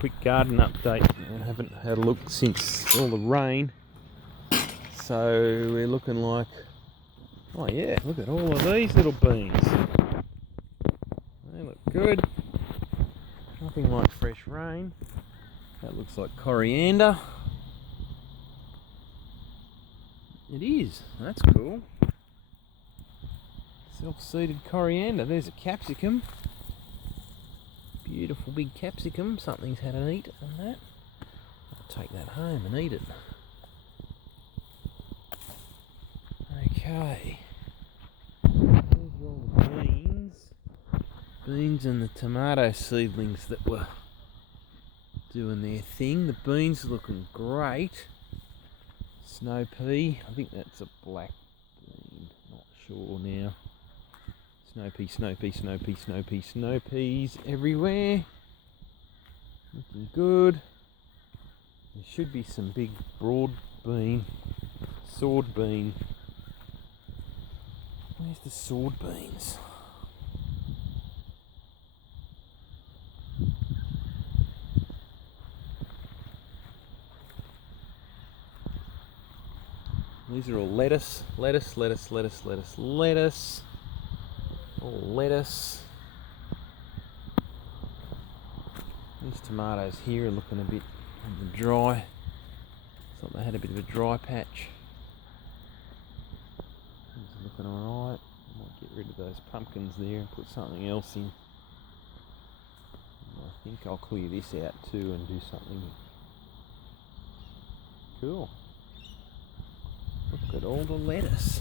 quick garden update. I haven't had a look since all the rain. So we're looking like, oh yeah, look at all of these little beans. They look good. Nothing like fresh rain. That looks like coriander. It is, that's cool. Self-seeded coriander. There's a capsicum. Beautiful big capsicum. Something's had an eat on that. I'll take that home and eat it. Okay. Here's all the beans. Beans and the tomato seedlings that were doing their thing. The beans are looking great. Snow pea. I think that's a black bean. Not sure now. Snow pea, snow pea, snow pea, snow pea, snow peas everywhere. Looking good. There should be some big broad bean, sword bean. Where's the sword beans? These are all lettuce, lettuce, lettuce, lettuce, lettuce, lettuce. All lettuce. These tomatoes here are looking a bit dry. It's like they had a bit of a dry patch. These are looking alright. Might get rid of those pumpkins there and put something else in. I think I'll clear this out too and do something cool. Look at all the lettuce.